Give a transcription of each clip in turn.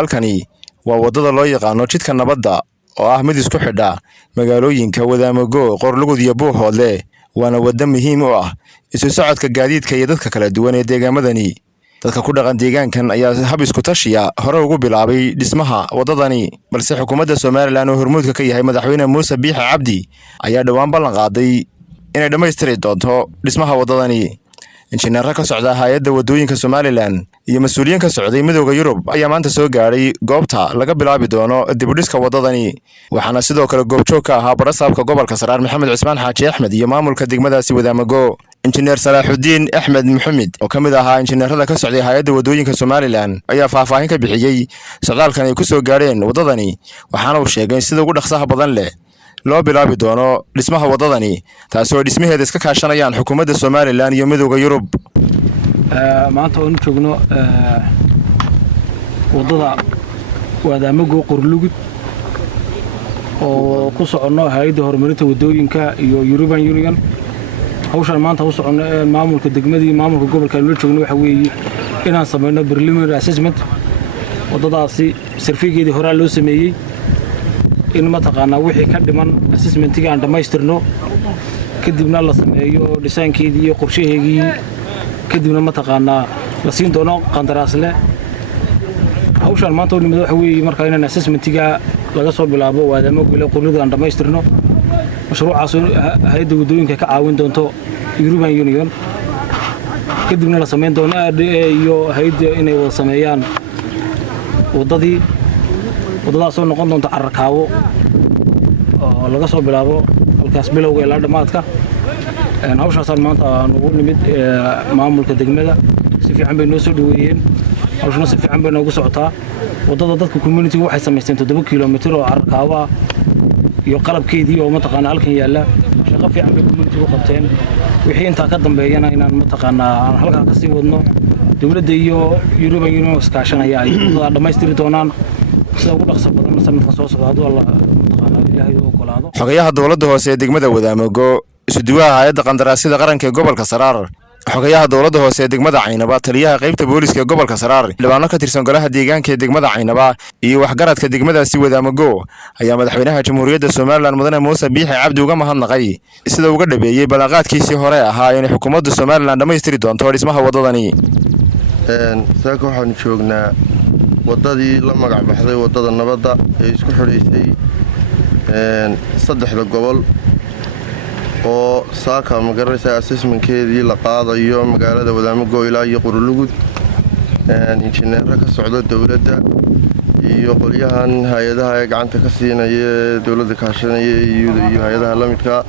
halkani waa wadada loo yaqaano jidka nabadda oo ah mid isku xidha magaalooyinka Wadaamago, Qorlugud iyo Buuhoodle, waana wada muhiim u ah isu socodka gaadiidka iyo dadka kala duwan ee deegaamadani. dadka ku dhaqan deegaankan ayaa hab isku tashiya hore ugu bilaabay dhismaha wadadani, balse xukuumadda Soomaaliland oo hormuudka ka yahay madaxweyne Muuse Biixi Cabdi ayaa dhawaan ballan qaaday inay dhammaystiri doonto dhismaha wadadani. injineerka ka socda hay'adda wadooyinka Soomaaliland iyo mas'uuliyiin ka socday Midowga Yurub ayaa maanta soo gaaray goobta laga bilaabi doono dib u dhiska wadadani, waxaana sidoo kale goobjoog ka ahaa barasaabka gobolka Saraar Maxamed Cismaan Xaaji Axmed iyo maamulka degmadaasi Wadaamago. injineer Salaaxudiin Axmed Maxamed oo kamid ahaa injineerada ka socday hay'adda wadooyinka Soomaaliland ayaa faahfaahin ka bixiyay socdaalkan ay ku soo gaareen wadadani, waxaana uu sheegay sida ugu dhaqsaha badan leh loo bilaabi doono dhismaha wadadani, taasoo dhismaheeda iska kaashanayaan xukuumadda Soomaaliland iyo Midowga Yurub. maanta oo joogno wadada Wadaamago Qorlugud oo ku socono hay'adda horumarinta wadooyinka iyo European Union. hawshan maanta u socono maamulka degmadii maamulka gobolka la joogno waxa weeye inaan sameeyno preliminary assessment wadadaasi sarfigeedii hore loo sameeyay in ma taqaana wixii ka dhiman assessmentiga aan dhamaystirno kadibna la sameeyo design-keedii iyo qorshaheedii kadibna ma taqaana la siin doono qandaraas leh. hawshan maanta oo nimid waxa weeye marka inaan assessmentiga laga soo bilaabo Wadaamago ilaa Qorlugud aan dhamaystirno mashruucaas hay'adda wadooyinka ka caawin doonto European Union kadibna la sameyn doono RDA iyo hay'adda inay wada sameeyaan wadadaas oo noqon doonto carrakaawo oo laga soo bilaabo halkaas bilowga ilaa dhamaadka. hawshaas maanta aan ugu nimid maamulka degmada si fiican bay noo soo dhaweeyeen, hawshana si fiican bay noogu socotaa. wadada dadka community waxay sameysteen 7 kiiloomitir oo carrakaawo ah iyo qalabkeedii oo ma taqaana halkan yaala shaqo fiican bay community ku qabteen. wixii inta ka dambeeyana inaan ma taqaana aan halka ka sii wadno dawladda iyo European Union iskaashanaya ay wadada dhamaystiri doonaan sida ugu dhaqso badan sanadka soo socda haddii Allah ma taqaana Ilaahay uu ogolaado. xogayaha dawladda hoose ee degmada Wadaamago, isuduwaha hay'adda qandaraasyada qaranka ee gobolka Saraar, xogayaha dawladda hoose ee degmada Caynaba, taliyaha qaybta booliska ee gobolka Saraar, xildhibaano ka tirsan golaha deegaanka ee degmada Caynaba iyo waxgaradka degmadaasi Wadaamago ayaa madaxweynaha Jamhuuriyadda Soomaaliland mudane Muuse Biixi Cabdi uga mahadnaqay sida uga dhabeeyay ballanqaadkiisii hore ahaa in xukuumadda Soomaaliland dhammaystiri doonto dhismaha wadadani. saaka waxaan joognaa wadadii la magac baxday wadada nabadda ee isku xidhaysay saddexda gobol oo saaka magaranaysa assessment-keedii la qaadayo magaalada Wadaamago ilaa iyo Qorlugud. injineerka ka socda dawladda iyo qolyahan hay'adaha ay gacanta ka siinaya dawladda kaashanaya iyo hay'adaha la midka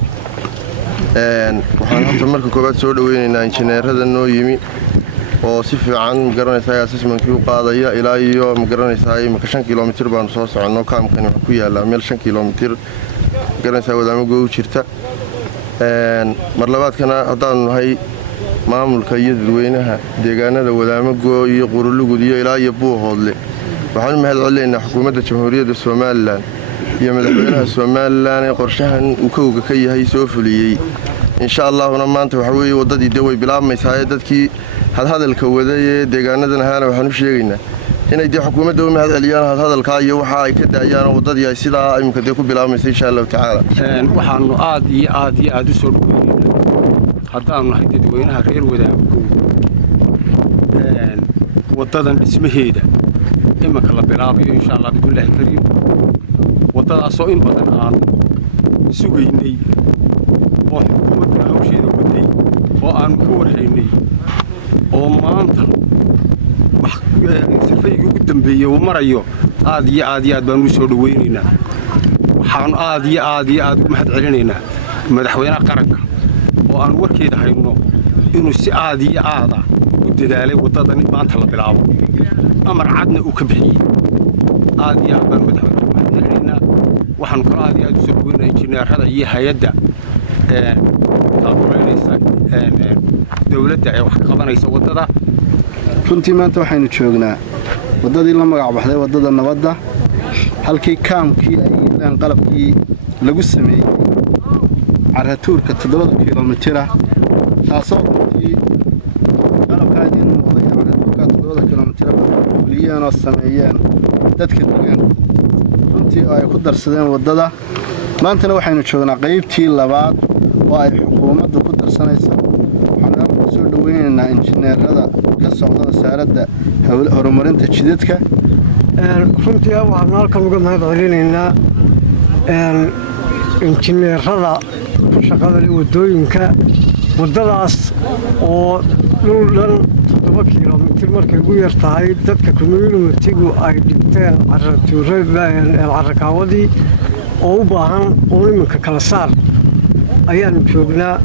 waxaan hadda marka koobaad soo dhaweynaynaa injineerada noo yimi oo si fiican magaranaysa assessment-kii u qaadaya ilaa iyo magaranaysa 5 kiiloomitir baan soo soconno. kaamkan wuxuu ku yaalaa meel 5 kiiloomitir magaranaysa Wadaamago u jirta. mar labaadkana haddaan nahay maamulka iyo dadweynaha deegaanada Wadaamago iyo Qorlugud iyo ilaa iyo Buuhoodle, waxaan u mahadcelinaynaa xukuumadda Jamhuuriyadda Soomaaliland iyo madaxweynaha Soomaaliland ee qorshahan uu kowga ka yahay soo fuliyay. insha Allahna maanta waxa weeye wadadii daway bilaabmaysaa. dadkii hadalka waday ee deegaanadan ahaana waxaan u sheegaynaa inay xukuumadda u mahadceliyaan hadalka iyo waxa ay ka daayaan wadadii ay sidaa imika ku bilaabmaysaa insha Allah tacaala. waxaanu aad u soo dhaweynaa haddaan nahay dadweynaha reer Wadaamago wadadan dhismaheeda imika la bilaabayo insha Allah bidulaahi kariim. wadadaasoo in badan aan sugaynay oo xukuumadda hawsheeda waday oo aan ka warhaynay oo maanta sarfayga ugu dambeeyay uu marayo aad baan u soo dhaweynaynaa. waxaan aad u mahadcelinaynaa madaxweynaha qaranka oo aan warkeeda hayno inuu si aad u dadaalay wadadan maanta la bilaabo amar cadna uu ka bixiyay. aad baan madaxweynaha u mahadcelinaynaa. waxaan kala aad u soo dhaweynaynaa injineerada iyo hay'adda taageeraysa dawladda ee wax ka qabanaysa wadada. runtii maanta waxaynu joognaa wadadii la magac baxday wadada nabadda, halkii kaamkii ay qalabkii lagu sameeyay carratuurka 7 kiiloomitir taasoo runtii qalabkaadii noqday carratuurka 7 kiiloomitir fuliyeen oo sameeyeen dadka deegaanka runtii oo ay ku darsadeen waddada maantana waxaynu joognaa qaybtii labaad oo ay xukuumaddu ku darsanayso waxaan ku soo dhaweynaynaa injineerada ka socda wasaaradda horumarinta jidadka runtii waxaan halkan uga mahad celinaynaa injineerada ku shaqada leh waddooyinka waddadaas oo dhul dhan 7 kiiloomitir markay ugu yar tahay dadka communitigu ay dhigteen carrakaawadii oo u baahan oo iminka kala saar ayaanu joognaa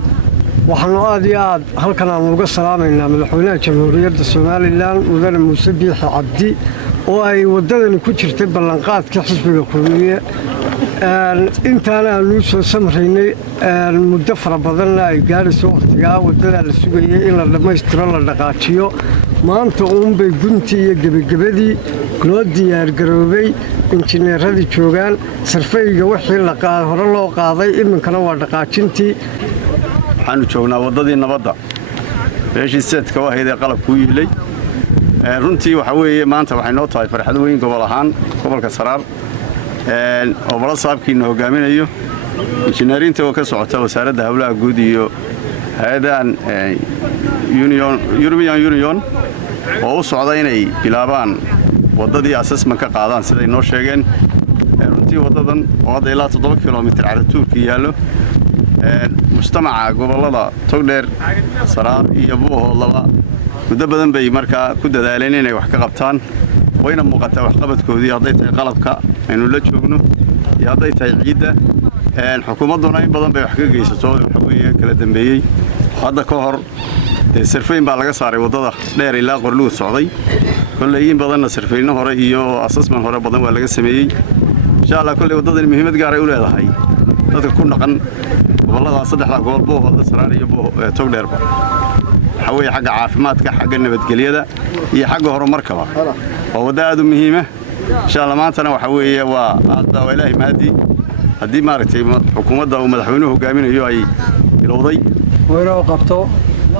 waxaanu aad iyo aad halkan aanu uga salaamaynaa madaxweynaha jamhuuriyadda somalilan mudane muuse biixi cabdi oo ay waddadani ku jirtay ballanqaadkii xisbiga kulmiye intaana aanuu soo samraynay muddo fara badanna ay gaadhayso wakhtigaa waddadaa la sugayay in la dhammaystiro la dhaqaajiyo maanta uunbay guntii iyo gebagabadii loo diyaargaroobay injineeradii joogaan sarfayga wixii hore loo qaaday iminkana waa dhaqaajintii waxaanu joognaa waddadii nabadda meeshii seedka u ahayd ee qalabkuu yiilay runtii waxa weeye maanta waxay noo tahay farxad weyn gobol ahaan gobolka Saraar oo bala saabkiina hogaaminayo injineerinta oo ka socota wasaaradda hawlaha guud iyo hay'adahan European Union oo u socda inay bilaabaan waddadii assessment ka qaadaan siday noo sheegeen runtii waddadan oo hadda ilaa 7 kiiloomitir caratuurka yaalo mujtamaca gobolada Togdheer Saraar iyo Buuhoodlaba muddo badan bay markaa ku dadaaleen inay wax ka qabtaan wayna muuqataa waxqabadkoodii hadday tahay qalabka aynu la joogno iyo hadday tahay ciidda xukuumadduna in badan bay wax ka geysato waxa weeye kala dambeeyey hadda ka hor sarfayn baa laga saaray waddada dheer ilaa Qorlugu socday kolley in badanna sarfayno hore iyo assessment hore badan waa laga sameeyey insha Allah kolley waddadan muhiimad gaar ah u leedahay dadka ku dhaqan gobolada saddexda gobol Buuhoodle Saraar iyo Togdheerba waxa weeye xagga caafimaadka xagga nabadgelyada iyo xagga horumarkaba waa wadda aad u muhiim ah insha Allah maantana waxa weeye waa aad Ilaahay mahadi haddii maaragtay xukuumadda uu madaxweynuhu hogaaminayo ay bilowday weynoo qabto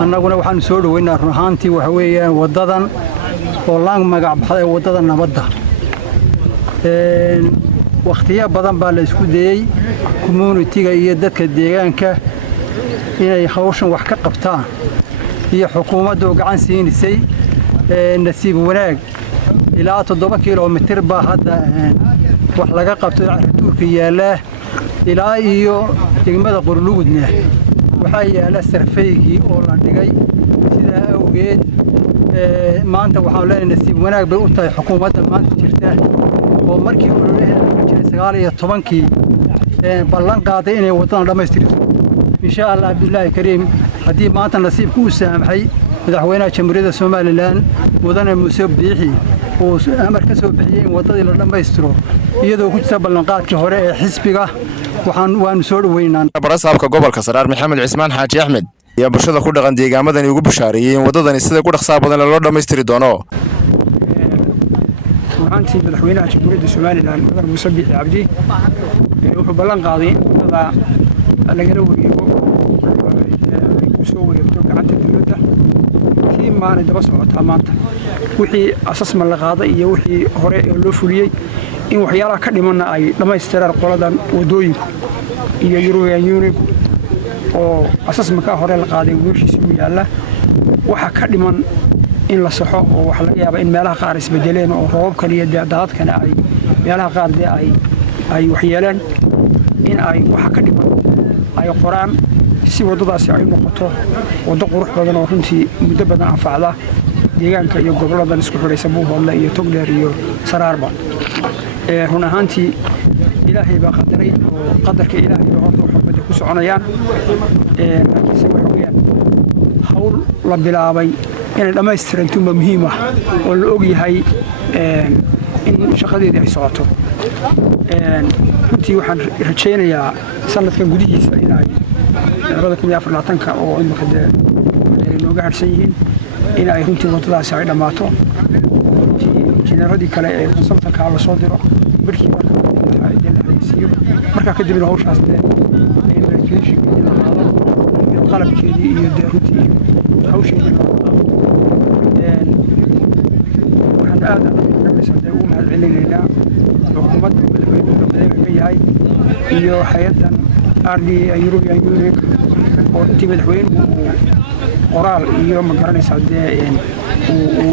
annaguna waxaan soo dhaweynaa run ahaantii waxa weeyaan waddadan oo laang magac baxday waddada nabadda waqtiyo badan baa la isku dayay community-ga iyo dadka deegaanka inay hawshan wax ka qabtaan iyo xukuumaddu gacan siinisay nasiib wanaag ilaa 7 kiiloomitir baa hadda wax laga qabto caratuurka yaala ilaa iyo degmada Qorlugudna waxaa yaala sarfaygii oo la dhigay sida awgeed maanta waxaan leenahay nasiib wanaag bay u tahay xukuumadda maanta jirta oo markii hore jiray 19 ballan qaaday inay waddan dhammaystirto insha Allah billahi kariim haddii maanta nasiibku u saamaxay madaxweynaha jamhuuriyadda Somaliland mudane Muuse Biixi oo amar ka soo bixiyay in waddadii la dhammaystiro iyadoo ku jirta ballanqaadkii hore ee xisbiga waanu soo dhaweynaa barasaabka gobolka Saraar Maxamed Cismaan Xaaji Axmed iyo bulshada ku dhaqan deegaamadani ugu bashaareeyay in waddadani sida ku dhaqsaha badan loo dhammaystiri doono waxaantii madaxweynaha jamhuuriyadda Somaliland mudane Muuse Biixi Cabdi wuxuu ballan qaaday in waddada lagala wareego ku soo wareegto gacanta dawladda tii maana daba socotaa maanta wixii assessment la qaaday iyo wixii hore ee loo fuliyay in waxyaalaha ka dhimanna ay dhammaystiraan qoladan waddooyinku iyo European Union oo assessment-ka hore la qaaday meeshiisa u yaala waxa ka dhiman in la saxo oo wax laga yaabo in meelaha qaar isbedeleen oo roobkan iyo daadadkan ay meelaha qaar ay waxyeeleen in ay waxa ka dhiman ay qoraan si waddadaasi ay noqoto waddo qurux badan oo runtii muddo badan anfacda deegaanka iyo goboladan isku xidhaysa Buuhoodle iyo Togdheer iyo Saraarba run ahaantii ilaahay baa qadaray oo qadarka ilaahay horta waxbada ku soconayaan laakiinse waxa weeyaan hawl la bilaabay inay dhammaystiranto muhiim ah oo la og yahay in shaqadeedii ay socoto runtii waxaan rajaynayaa sanadkan gudihiisa in ay 2024 oo imika nooga harsan yihiin in ay runtii waddadaasi ay dhammaato injineeradii kale ee consultanka la soo diro markii markaa kadibna hawshaas qalabkeedii iyo runtii hawsheedii waxaan aad ugu mahad mahadcelinaynaa xukuumadda madaxweynuhu ka yahay iyo hay-addan RDA European Union oo intii madaxweynuhu qoraal iyo ma garanaysaa dee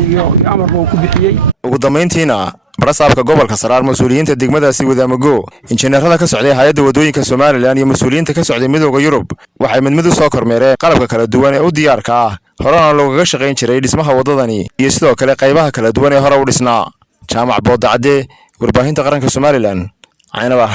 iyo amarba uu ku bixiyey. ugu dambeyntiina barasaabka gobolka Saraar mas'uuliyiinta degmadaasi Wadaamago injineerada ka socday hay'adda wadooyinka Soomaaliland iyo mas'uuliyiinta ka socday midowga Yurub waxay mid soo kormeereen qalabka kala duwan ee u diyaarka ah horena looga shaqeyn jiray dhismaha wadadani iyo sidoo kale qaybaha kala duwan ee hore u dhisnaa. Jaamac Boodacade warbaahinta qaranka Soomaaliland Caynaba.